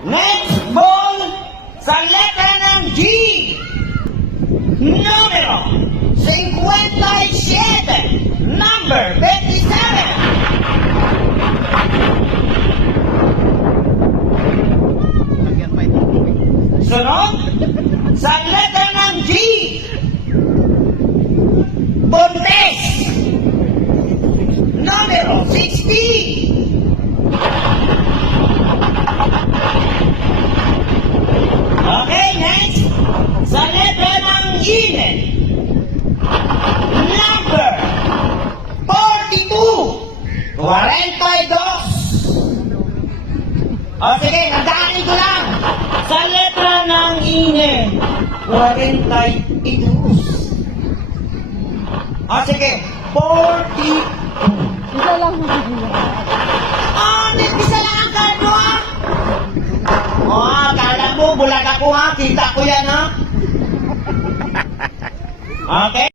Next ball sa letra ng G. Numero 57. Number 27. Sunod, sa letra ng G. Bontes. Numero 60. Okay, next. Sa letra ng Ine. Number 42. 42. O sige, nagdaanin ko lang. Sa letra ng Ine. 42. O sige, 40. Isa lang. Isa lang ang card mo, ha? Kala mo, bulag ako, ha? Kita ko yan, ha? Okay?